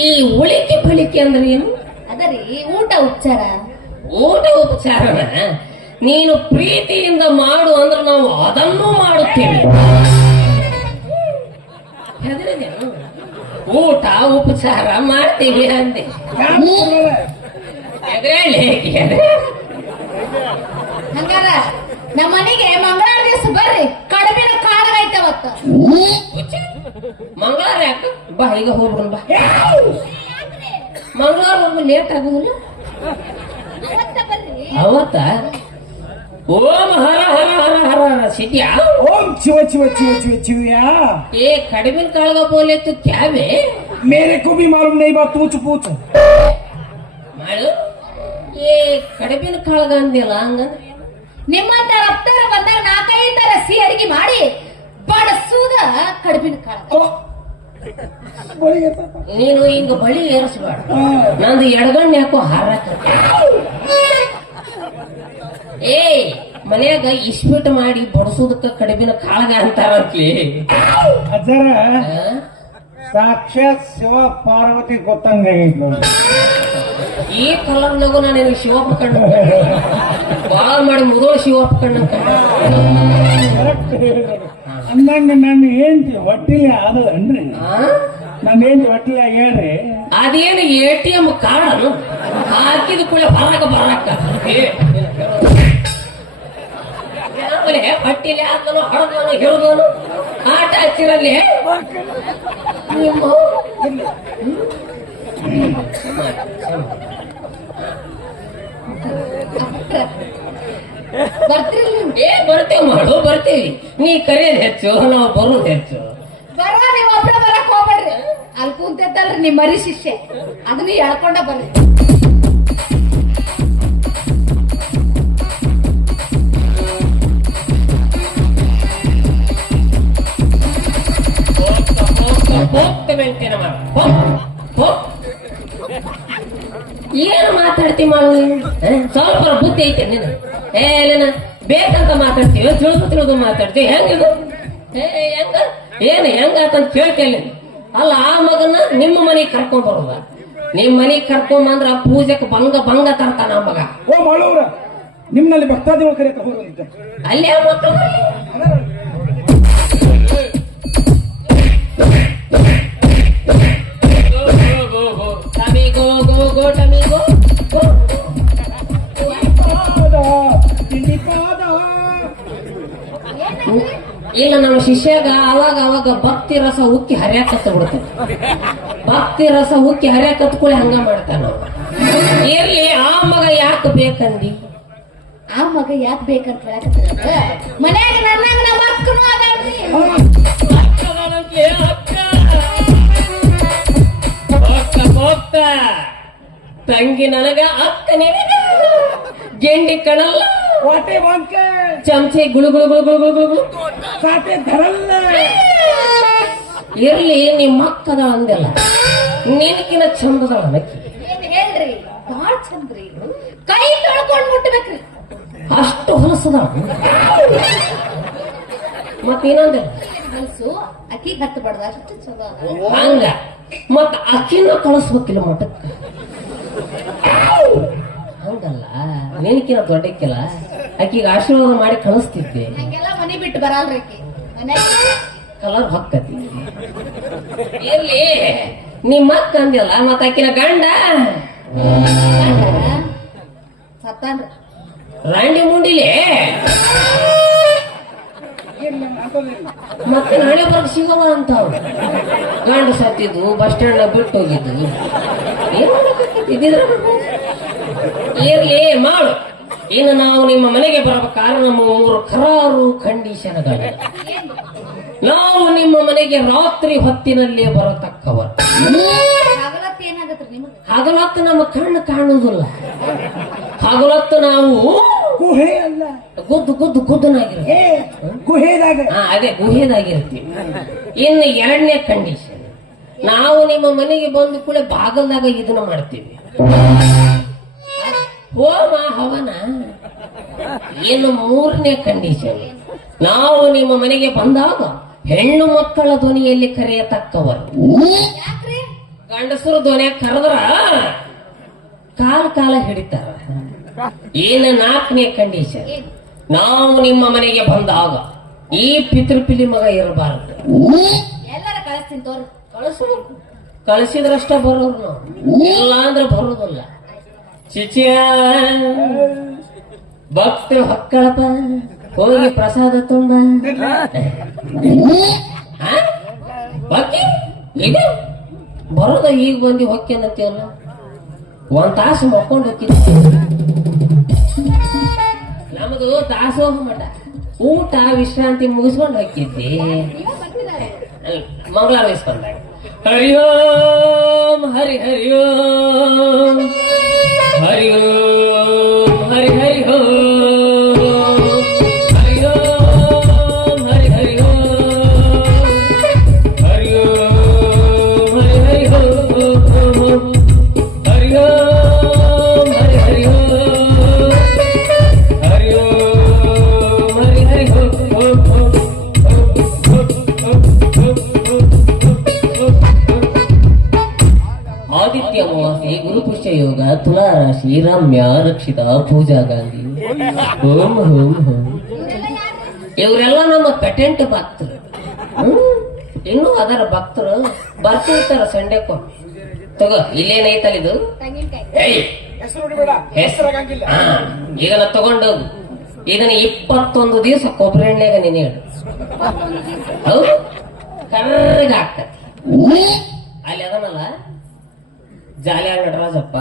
ಈ ಉಳಿಕೆ ಬಳಿಕೆ ಅಂದ್ರೆ ಏನು? ಅದರಿ ಊಟ ಉಪಚಾರ. ಊಟ ಉಪಚಾರನ ನೀನು ಪ್ರೀತಿಯಿಂದ ಮಾಡು ಅಂದ್ರೆ ನಾವು ಅದನ್ನು ಮಾಡುತ್ತೇವೆ. ಹೆದರಿದೇನು? ಊಟ ಉಪಚಾರ ಮಾಡ್ತೀವಿ ಅಂದೆ. ಹಂಗಾರ ನಮ್ಮ ಮನೆಗೆ ಮಂಗಳವಾರ ದಿವಸ ಬರ್ರಿ, ಕಡಿಮೆನ ಕಾಡಗೈತೆ ಅವತ್ತ. ಮಂಗಳವಾರ ಯಾಕ ಬಾ, ಈಗ ಹೋಗ್ಬಿಡೋಣ ಬಾ. ಮಂಗಳವಾರ ಒಮ್ಮೆ ಲೇಟ್ ಆಗುದಿಲ್ಲ ಅವತ್ತ ಬರ್ರಿ. ಅವತ್ತ ಓಂ ಹರ ಹರ ಹರ ಹರ ಹರ ಸಿದ್ಯಾ ಓಂ ಶಿವ ಶಿವ ಶಿವ ಶಿವ ಶಿವया ये कड़बिन कालगा बोले तो क्या बे? मेरे को भी मालूम नहीं बात पूछ पूछ. ಮಾಡು. ये ಕಡಬಿನ ಕಾಳಗ ಅಂದಿಲ್ಲ ಹಂಗ ನಿಮ್ಮಂತ ರಕ್ತರ ಬಂದಾಗ 4-5 ತರ ಸಿಹಿ ಅಡಿಗೆ ಮಾಡಿ ಬಡಸುದ ಕಡಿಬಿನ ಕಾಳ. ನೀನು ಹಿಂಗ ಬಳಿ ಏರಿಸ್ಬೇಡ. ನಂದು ಎಡಗಣ್ಣ ಯಾಕೋ ಹಾರಕ. ಏ ಮನ್ಯಾಗ ಇಸ್ಪಿಟ್ ಮಾಡಿ ಬಡಸುದಕ್ಕ ಕಡಬಿನ ಕಾಳಗ ಅಂತಾರಂತ್ಲಿ. ಅಜ್ಜರ ಸಾಕ್ಷಾತ್ ಶಿವ ಪಾರ್ವತಿ ಗೊತ್ತಂಗ ಈ ಕಲರ್ನಾಗು ನಾನು ಶಿವಪ್ಪ ಕಣ್ಣ ಬಾಳ ಮಾಡಿ ಮುದೋಳ ಶಿವಪ್ಪ ಕಣ್ಣ ಅಂದಂಗ ನನ್ನ ಹೆಂಡತಿ ಹೊಟ್ಟಿಲೆ ಅದನ್ರಿ. ನನ್ನ ಹೆಂಡತಿ ಹೊಟ್ಟಿಲೆ ಹೇಳ್ರಿ ಅದೇನು ATM ಕಾರ್ಡ್ ಹಾಕಿದ ಕೂಡ ಬರಾಕ ಹೊಟ್ಟಿಲೆ ಆತನು ಹೊಡೆದನು ಹಿಡಿದನು ಆಟ ಹಚ್ಚಿರಲ್ಲಿ ಬರ್ತೀರಿ ನೀವು? ಬರ್ತೇವೆ ಮಾಡು ಬರ್ತೀವಿ. ನೀ ಕರೆಯೋದು ಹೆಚ್ಚು, ನಾವು ಬರೋದು ಹೆಚ್ಚು. ಬರುವ ನೀವು ಒಬ್ರ ಬರಕ್ ಹೋಗ್ಬೇಡ್ರಿ. ಅಲ್ಲಿ ಕುಂತೈತಲ್ರಿ ನಿಮ್ ಮರಿ ಶಿಷ್ಯ, ಅದನ್ನ ಎಳ್ಕೊಂಡ ಬರ್ರಿ. ಹೋಗ್ತೇವೆ ಏನು ಮಾತಾಡ್ತಿ ಮಾಡು. ಸ್ವಲ್ಪ ಬುದ್ಧಿ ಐತೆ ನೀನು. ಏನ ಬೇಕಂತ ಮಾತಾಡ್ತೀವಿ, ತಿಳಿದು ಮಾತಾಡ್ತೀವಿ. ಹೆಂಗಿದು ಹೆಂಗ ಏನು ಹೆಂಗಾತಂತ ಕೇಳ್ತೇನೆ. ಅಲ್ಲ ಆ ಮಗನ ನಿಮ್ಮ ಮನೆಗೆ ಕರ್ಕೊಂಡ್ ಬರೋದ, ನಿಮ್ ಮನೆಗೆ ಕರ್ಕೊಂಬಂದ್ರ ಪೂಜೆಗೆ ಭಂಗ ತರ್ತಾನ ಆ ಮಗ. ಓ ಮಾಡವ್ರ ನಿಮ್ನಲ್ಲಿ ಭಕ್ತಾದಿಗಳು ಕರೆಯಕ ಹೋಗಿದ್ದೆ ಅಲ್ಲಿ ಆ ಮಕ್ಕಳು ಇಲ್ಲ ನಮ್ಮ ಶಿಷ್ಯಾಗ ಅವಾಗ ಅವಾಗ ಭಕ್ತಿ ರಸ ಉಕ್ಕಿ ಹರಿಯಾಕತ್ತ ಬಿಡ್ತಾನೆ. ಭಕ್ತಿ ರಸ ಉಕ್ಕಿ ಹರಿಯಾಕತ್ಕೊಳ್ಳಿ ಹಂಗ ಮಾಡ್ತಾನ. ಇರ್ಲಿ ಆ ಮಗ ಯಾಕೆ ಬೇಕಂದಿ? ಆ ಮಗ ಯಾಕೆ ಬೇಕಂತ ಹೇಳಕತ್ತ ಮನ್ಯಾಗ ನನ್ನಾಗ ನಮ್ಮ ಅಕ್ಕನೂ ಅದಾಳ್ರಿ. ತಂಗಿ ನನಗ ಅಕ್ಕ ನಿನಗ ಗೆಂಡಿ ಕಣಲ್ಲ ವಾಟೆ ಬಂಕೆ ಚಮಚೆ ಗುಳು ಗುಳು ಗುಳು ಗುಳು ಗುಳು ಗುಳು ಸಾಟೆ ಧರಲ್ಲ. ಇರ್ಲಿ ನಿಮ್ಮ ಅಕ್ಕದ ಅಂದೆಲ್ಲ ನಿನಕಿನ ಚಂದದಳ ನಕ್ಕಿ ಏನ್ ಹೇಳ್ರಿ, ಬಾಳ್ ಚಂದ್ರಿ. ಕೈ ತೊಳ್ಕೊಂಡ್ ಮುಟ್ಬೇಕ್ರಿ, ಅಷ್ಟು ಹೊಲಸದ. ಮತ್ತೇನಂದ ಮನಸ್ಸು ಅಕ್ಕಿ ಹತ್ತಬಾರ್ದು, ಅಷ್ಟು ಚಲೋ ಅದ. ಹಂಗ ಮತ್ತ ಅಕ್ಕಿನ ಕಳಿಸ್ಬೇಕಿಲ್ಲ ಮಠಕ್ಕ. ಹಂಗಲ್ಲ, ನಿನಕಿನ ದೊಡ್ಡಕ್ಕಿಲ್ಲ, ಅಕ್ಕಿಗೆ ಆಶೀರ್ವಾದ ಮಾಡಿ ಕಳಿಸ್ತಿದ್ದೆ. ಹಂಗೆಲ್ಲ ಮನಿ ಬಿಟ್ಟು ಬರಲ್ರಿ ಅಕ್ಕಿ. ಕಲರ್ ಹೊಕ್ಕತಿ ಇರ್ಲಿ ನಿಮ್ಮ ಅಕ್ಕ ಅಂದಿಲ್ಲ ಮತ್ತ ಆಕಿನ ಗಂಡ ಸತ್ತಾನ್ರಿ ರಾಂಡಿ ಮುಂಡಿಲಿ ಮತ್ತೆ ನಾಳೆ ಬರಕ್ ಸಿಗವ ಅಂತ ಗಂಡ ಸತ್ತಿದ್ದು ಬಸ್ ಸ್ಟ್ಯಾಂಡ್ ಬಿಟ್ಟು ಹೋಗಿದ್ದು ಇರ್ಲಿ ಮಾಡು ಇನ್ನು ನಾವು ನಿಮ್ಮ ಮನೆಗೆ ಬರಬೇಕಾದ್ರೆ ನಮ್ಮ 3 ಕರಾರು ಕಂಡೀಷನ್ಗಳು. ನಾವು ನಿಮ್ಮ ಮನೆಗೆ ರಾತ್ರಿ ಹೊತ್ತಿನಲ್ಲೇ ಬರತಕ್ಕವರು. ಹಗಲತ್ತು ಏನಾಗತ್ರಿ ನಿಮಗೆ? ಹಗಲತ್ತು ನಮ್ಮ ಕಣ್ಣು ಕಾಣುವುದಿಲ್ಲ. ಹಗಲತ್ತು ನಾವು ಗುಹೆ ಅಲ್ಲ ಗುದ್ದನಾಗಿರ್ತೀವಿ. ಗುಹೆದಾಗ ಅದೇ ಗುಹೆದಾಗಿರ್ತೀವಿ. ಇನ್ನು 2ನೇ ಕಂಡೀಷನ್, ನಾವು ನಿಮ್ಮ ಮನೆಗೆ ಬಂದ ಕೂಡ ಬಾಗಲ್ದಾಗ ಇದನ್ನ ಮಾಡ್ತೀವಿ, ಹೋಮ ಹವನ. ಇನ್ನು 3ನೇ ಕಂಡೀಷನ್, ನಾವು ನಿಮ್ಮ ಮನೆಗೆ ಬಂದಾಗ ಹೆಣ್ಣು ಮಕ್ಕಳ ಧ್ವನಿಯಲ್ಲಿ ಕರೆಯತಕ್ಕವರು. ಯಾಕ್ರಿ? ಗಂಡಸರು ಧ್ವನಿಯಾಗ ಕರೆದ್ರ ಕಾಲ ಹಿಡಿತಾರ. ಇನ್ನು 4ನೇ ಕಂಡೀಷನ್, ನಾವು ನಿಮ್ಮ ಮನೆಗೆ ಬಂದಾಗ ಈ ಪಿತೃಪಿಲಿ ಮಗ ಇರಬಾರದು. ಎಲ್ಲರ ಕಳಿಸ್ತೀನಿ ತೋರು. ಕಳಿಸ್ಬೇಕು, ಕಳಿಸಿದ್ರಷ್ಟ ಬರೋರು ನಾವು, ಇಲ್ಲ ಅಂದ್ರೆ ಬರೋದಿಲ್ಲ. ಚಿಚಿಯ ಭಕ್ತರು ಹೊಕ್ಕಳಪ್ಪ, ಹೋಗಿ ಪ್ರಸಾದ ತುಂಬ ಇದು ಬರೋದ ಈಗ ಬಂದು ಹೊಕ್ಕೇನಂತೀವಲ್ಲ, 1 ತಾಸು ಮಕ್ಕೊಂಡು ಹೋಗಿದ್ವಿ. ನಮ್ದು ದಾಸೋಹ ಮಠ, ಊಟ ವಿಶ್ರಾಂತಿ ಮುಗಿಸ್ಕೊಂಡು ಹೋಗಿದ್ವಿ. ಮಂಗಳವಾರ ಇಸ್ಕೊಂಡಾಗ ಹರಿ ಓಂ ಹರಿ ಹರಿ ಓಂ ಹರಿ ಓಂ ಹರಿ ಹರಿ ಓಂ ಹರಿ ಓಂ ಹರಿ ಹರಿ ಓಂ ಹರಿ ಓಂ ಹರಿ ಹರಿ ಓಂ ಹರಿ ಓಂ ಹರಿ ಹರಿ ಓಂ ಹರಿ ಓಂ ಹರಿ ಹರಿ ಆದಿತ್ಯ ಅಮಾವಾಸ್ಯೆ, ಗುರುಪುಷ್ಯ ಯೋಗ, ತುಲಾ ರಾಶಿ, ರಮ್ಯ, ರಕ್ಷಿತಾ, ಪೂಜಾ ಗಾಂಧಿ, ಓಂ ಓಂ ಓಂ. ಇವರೆಲ್ಲ ನಮ್ಮ ಪೇಟೆಂಟ್ ಭಕ್ತರು. ಇನ್ನೂ ಅದರ ಭಕ್ತರು ಬರ್ತಿರ್ತಾರ ಸಂಡೆಕೊಮ್ಮೆ. ತಗೋ ಇಲ್ಲೇನೈತಲ್ಲ ಇದು, ಇದನ್ನ ತಗೊಂಡೋಗು. ಇದನ್ನ 21 ದಿವಸ ಕೊಬ್ಬರಿ ಎಣ್ಣೆಗ ನೀನು ಹೇಳು, ಹೌದು ಕರ್ರಗ ಆಗ್ತದೆ. ಅಲ್ಲಿ ಅದನ್ನಲ್ಲ ಜಾಲಿಯಾಗ ನಟರಾಜಪ್ಪ,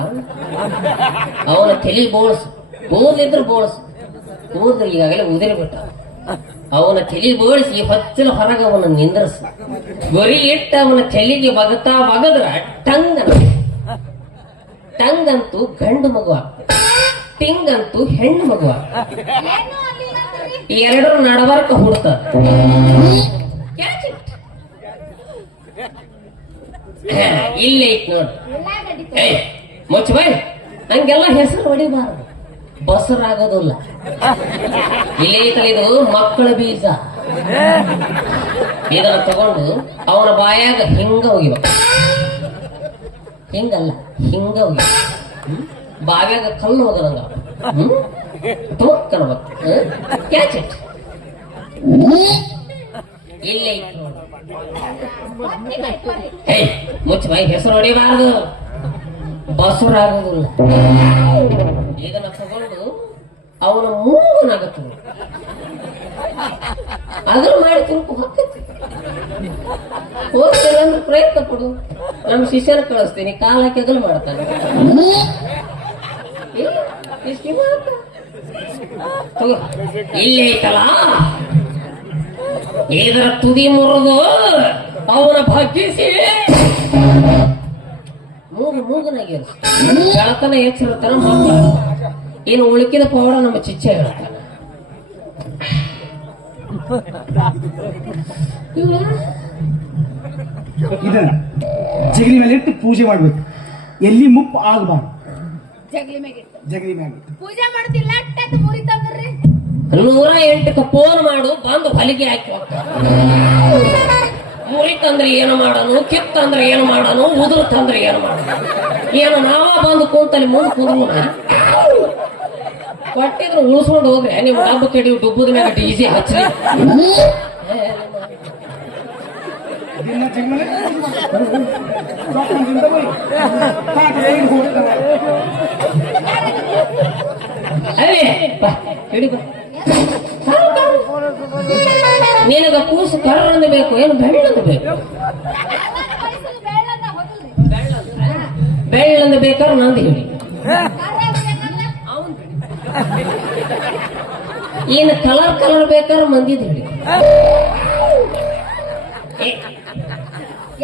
ಅವನ ತಲೆ ಬೋಳ್ಸು, ಬೋದಿದ್ರು ಬೋಳ್ಸು, ಬೋದ್ರೆ ಈಗಾಗಲೇ ಉದಿರಿ ಬಿಟ್ಟ. ಅವನ ತಲೆ ಬೋಳಿಸಿ ಹೊಚ್ಚಲ ಹೊರಗೆ ಅವನ ನಿಂದ್ರಸು, ಗೊರಿ ಇಟ್ಟ ಅವನ ತಲೆಗೆ ಬಗದ್ರ ಟಂಗಂತೂ ಗಂಡು ಮಗು ಆಗ್ತದೆ, ಟಿಂಗಂತೂ ಹೆಣ್ಣು ಮಗು ಆಗ್ತದೆ. ಈ 2 ನಡಬರ್ಕ ಹುಡ್ತದ. ಇಲ್ಲೇ ಐತ್ ನೋಡ್ರಿ, ಮುಚ್ಚ ಬಾಯ್. ನಂಗೆಲ್ಲ ಹೆಸರು ಹೊಡಿಬಾರದು, ಬಸರಾಗೋದಿಲ್ಲ. ಇಲ್ಲೇ ಐತಲ್ಲ ಇದು ಮಕ್ಕಳ ಬೀಜ. ಇದನ್ನ ತಗೊಂಡು ಅವನ ಬಾಯಾಗ ಹಿಂಗ ಹೋಗಿಬೇಕು, ಹಿಂಗಲ್ಲ ಹಿಂಗ ಹೋಗಿ ಬಾವ್ಯಾಗ ಕಲ್ಲು ಹೋಗದಂಗ ತೋಕ್ಕನ್ಬೇಕು. Catch it. ಇಲ್ಲೇ ಐತ್ ನೋಡ್ರಿ, ಮುಚ್ಚ ಬಾಯಿ, ಹೆಸರು ಹೊಡಿಬಾರದು, ಬಸರಾಗೋದಿಲ್ಲ. ಇದನ್ನ ತಗೊಂಡು ಅವನ ಮೂಗನಾಗತ್ತ, ಅದನ್ನ ಮಾಡಿ ತಿಳ್ಕೊ ಹೊಕ್ಕತಿ. ಹೋಗ್ತೇನೆ ಪ್ರಯತ್ನ ಪಡು, ನಮ್ಮ ಶಿಷ್ಯನ ಕಳಿಸ್ತೀನಿ, ಕಾಲ ಕೆಗಲು ಮಾಡ್ತಾನೆ. ಇಲ್ಲೇ ಐತಲ್ಲ, ಇದರ ತುದಿ ಮುರಿದು ಅವನ ಭಗ್ಗಿಸಿ ಮೂಗನಾಗಿರು. ಗೆಳತನ ಹೆಚ್ಚಿರುತ್ತಾನ ಮಕ್ಕಳು. ಇನ್ನು ಉಳುಕಿದ ಪೌಡ ನಮ್ಮ ಚಿಚ್ಚ ಹೇಳ್ತಾನ. ಇದನ್ನ ಜಗಲಿ ಮೇಲೆ ಇಟ್ಟು ಪೂಜೆ ಮಾಡ್ಬೇಕು, ಎಲ್ಲಿ ಮುಪ್ಪು ಆಗಬಾರ್ದು. ಜಗಲಿ ಮ್ಯಾಗಿಟ್ಟು ಜಗಲಿ ಮ್ಯಾಗ ಪೂಜೆ ಮಾಡ್ತಿಲ್ಲ, ಅಟ್ಟದ್ದು ಮುರಿತಂದ್ರಿ. 108ಕ್ಕೆ ಫೋನ್ ಮಾಡು, ಬಂದು ಹೊಲಿಗೆ ಹಾಕಿ ಮುರಿತಂದ್ರೆ ಏನು ಮಾಡೋನು, ಕಿತ್ತಂದ್ರೆ ಏನು ಮಾಡೋನು, ಉದುರ್ತಂದ್ರೆ ಏನು ಮಾಡೋನು. ಏನು ನಾವ ಬಂದು ಕೂತಲ್ಲಿ ಮುಂದೆ ಕೂದ್ರು ಕೊಟ್ಟಿದ್ರು ಉಳಿಸ್ಕೊಂಡು ಹೋಗ್ರೆ. ನೀವು ಡಬ್ಬ ಕಡಿ ಡುಬ್ಬದ ಮ್ಯಾಗ ಈಸಿ ಹಚ್ಚಲಿ. ದಿನ ಜೀವನ ರೊಕ್ಕದಿಂದ ಬೈ. ತಾಟ ಕೈಗೆ ಹೋಗ್ತಾವೆ. ಅದೇ ಬಾ ಹಿಡಿ ಬಾ. ನಿನಗ ಕೂಸು ಕರ್ರಂದು ಬೇಕು ಏನು ಬೆಳ್ಳಂದು ಬೇಕು? ಬೆಳ್ಳಂದು ಬೇಕಾದ್ರೆ ನಂದು ಹಿಡಿ. ಏನು ಕಲರ್ ಕಲರ್ ಬೇಕಾದ್ರೆ ಮಂದಿದ್ ಹಿಡಿ.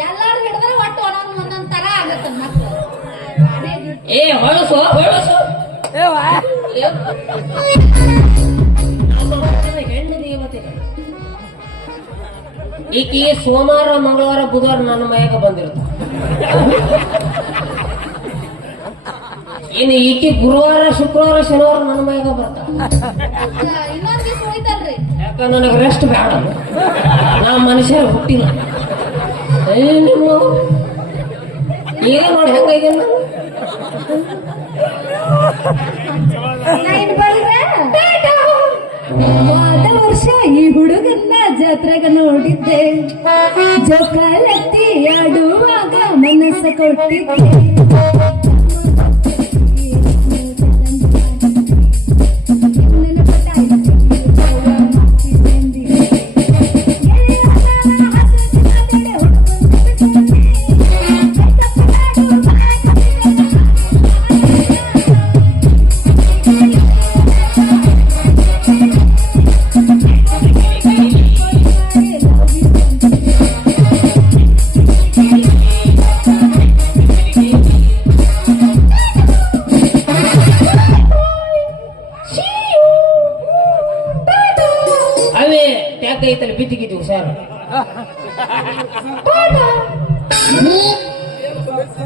ಎಲ್ಲಾರು ಹಿಡಿದ್ರೆ ಒಟ್ಟು ಒಂದೊಂದ್ ತರ ಆಗತ್ತ ಮಕ್ಳು. ಏ ಹೊಳಸು ಹೊಳಸು ಹೆಣ್ಣು ದೇವತೆಗಳು. ಈಕಿ ಸೋಮವಾರ ಮಂಗಳವಾರ ಬುಧವಾರ ನನ್ನ ಮಯಾಗ ಬಂದಿರ್ತ. ಇನ್ನು ಈಕಿ ಗುರುವಾರ ಶುಕ್ರವಾರ ಶನಿವಾರ ನನ್ನ ಮಯಾಗ ಬರ್ತ. ಇನ್ನೊಂದ್ ದಿವ್ಸ ಹೋಯ್ತಲ್ರಿ. ಯಾಕ ನನಗೆ ರೆಸ್ಟ್ ಬೇಡ, ನಾ ಮನುಷ್ಯ ಹುಟ್ಟಿಲ್ಲ. ಈಗ ನೋಡಿ ಹೆಂಗಾಗ್ಯ ಹೋದ ವರ್ಷ ಈ ಹುಡುಗನ್ನ ಜಾತ್ರೆಗ ನೋಡಿದ್ದೆ, ಜೋಕಾಲತ್ತಿ ಆಡುವಾಗ ಮನಸ್ಸ ಕೊಟ್ಟಿದ್ದೆ. ಐತಲ್ಲಿ ಬಿದ್ದಿಗಿದ್ದು ಹುಷಾರು.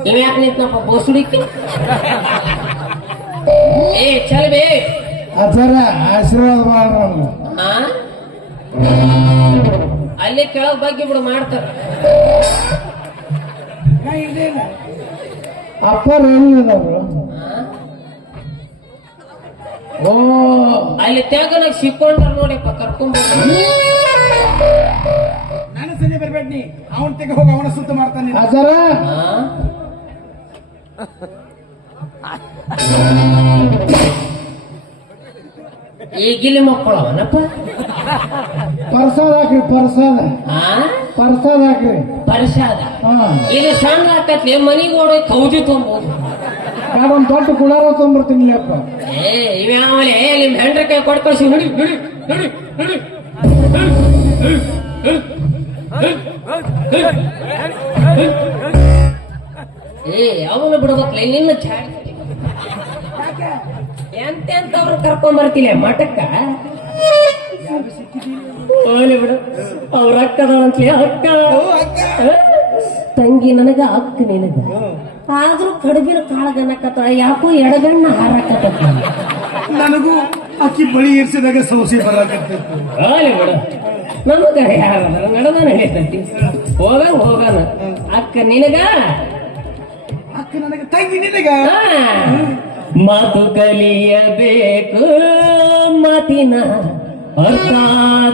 ಇವ ಯಾಕೆ ನಿಂತನಪ್ಪ ಬೋಸುಡಿಕ್ಕೆ? ಏ ಚಲ್ ಬೇ ಅಜ್ಜಾರ ಆಶೀರ್ವಾದ ಮಾಡ್ರಲ್ಲ. ಅಲ್ಲಿ ಕೆಳಗ್ ಬಗ್ಗೆ ಬಿಡು ಮಾಡ್ತಾರ. ಅಪ್ಪರ್ ಎಲ್ಲಿದಾರು? ಓ ಅಲ್ಲಿ ತ್ಯಾಗನಾಗ ಸಿಕ್ಕೊಂಡ್ರ ನೋಡಿಪ್ಪ ಕರ್ಕೊಂಡ್ ನಾನು ಸಂಜೆ ಬರ್ಬೇಡ ನೀ ಅವನ್ ತೆಗೆ ಹೋಗಿ ಅವನ ಸುತ್ತ ಮಾಡ್ತಾನೆ. ಅಜ್ಜಾರ ಈಗಿಲ್ಲಿ ಮಕ್ಕಳವನಪ್ಪ. ಪ್ರಸಾದ ಹಾಕ್ರಿ, ಪ್ರಸಾದ ಪ್ರಸಾದ ಹಾಕ್ರಿ. ಪ್ರಸಾದ ಇದು ಸಣ್ಣ ಹಾಕತ್ಲಿ ಮನಿಗೆ ಓಡೋಗಿ ಕೌದಿ ತೊಂಬೋದು. ಒಂದ್ ದೊಡ್ಡ ಗುಡಾರ ತೊಂಬರ್ತೀನಿ ಅಪ್ಪ. ಏ ಇವ್ಯಾವಲೆ ನಿಮ್ ಹೆಂಡ್ರ ಕೈ ಕೊಟ್ಟು ಕಳ್ಸಿ ಹುಡಿ ಹುಡಿ ಹುಡಿ ಹುಡಿ. ಏ ಅವನು ಬಿಡ್ಬೇಕಲ್ಲ ನಿನ್ನ ಚಾಡಿ ಎಂತೆಂತವ್ರು ಕರ್ಕೊಂಡ್ ಬರ್ತಿಲ್ಲ ಮಠಕ್ಕ. ಹೋಗ್ಲಿ ಬಿಡು, ಅವ್ರ ಅಕ್ಕದವಂತ್ಲಿ ಅಕ್ಕ ತಂಗಿ ನನಗ ಅಕ್ಕ ನಿನಗ. ಆದ್ರೂ ಕಡುಬಿನ ಕಾಳಗನ್ನಕತ್ತ ಯಾಕೋ ಎಡಗಣ್ಣ ಹಾರಕತ್ತ. ನನಗೂ ಅಕ್ಕಿ ಬಳಿ ಇರ್ಸಿದಾಗ ಸೌಸೆ ಬರಕತ್ತಿತ್ತು. ಹೋಗ್ಲಿ ಬಿಡು, ನಮಗ ಯಾರ ನಡೆದ ನಡೀತೈತಿ. ಹೋಗಣ ಅಕ್ಕ ನಿನಗ, ಅಕ್ಕ ನನಗ, ತಂಗಿ ನಿನಗ. ಮಾತು ಕಲಿಯಬೇಕು, ಮಾತಿನ ಅರ್ಥ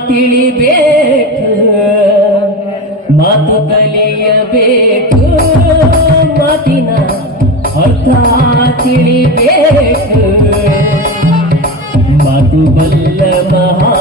ತಿಳಿಬೇಕು. ಮಾತು ಕಲಿಯಬೇಕು, ಮಾತಿನ ಅರ್ಥ ತಿಳಿಬೇಕು. ಮಾತು ಬಲ್ಲ ಮಹಾ